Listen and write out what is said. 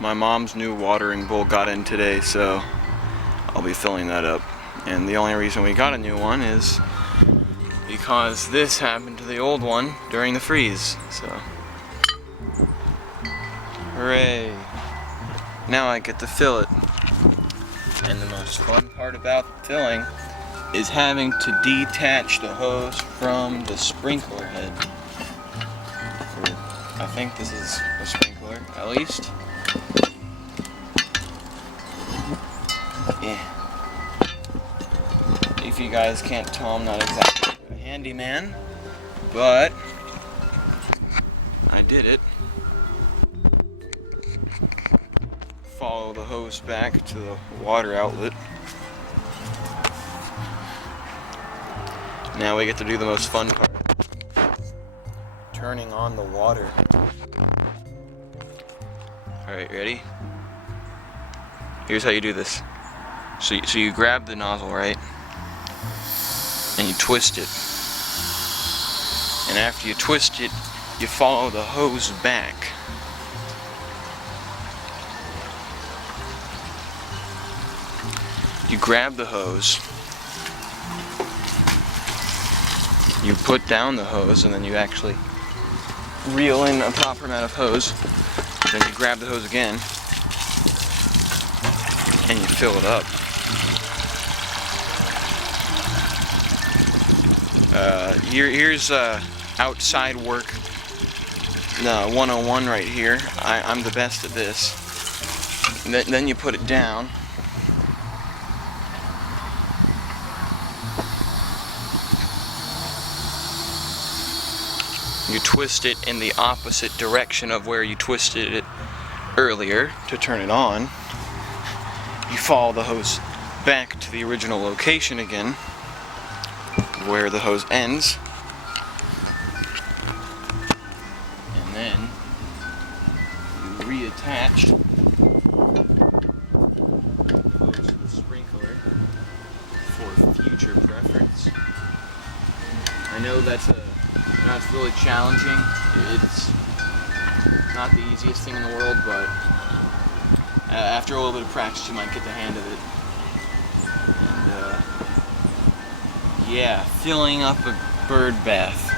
My mom's new watering bowl got in today, so I'll be filling that up. And the only reason we got a new one is because this happened to the old one during the freeze, so. Hooray. Now I get to fill it. And the most fun part about filling is having to detach the hose from the sprinkler head. I think this is a sprinkler, at least. Yeah. If you guys can't tell, I'm not exactly a handyman, but I did it. Follow the hose back to the water outlet. Now we get to do the most fun part. Turning on the water. Alright, ready? Here's how you do this. So you grab the nozzle, right? And you twist it. And after you twist it, you follow the hose back. You grab the hose, you put down the hose, and then you actually reel in a proper amount of hose. Then you grab the hose again, and you fill it up. Here's outside work 101 right here. I'm the best at this. Then you put it down. You twist it in the opposite direction of where you twisted it earlier to turn it on. You follow the hose back to the original location again, where the hose ends. And then you reattach the hose to the sprinkler for future preference. I know that's really challenging. It's not the easiest thing in the world, but after a little bit of practice, you might get the hang of it. And yeah, filling up a bird bath.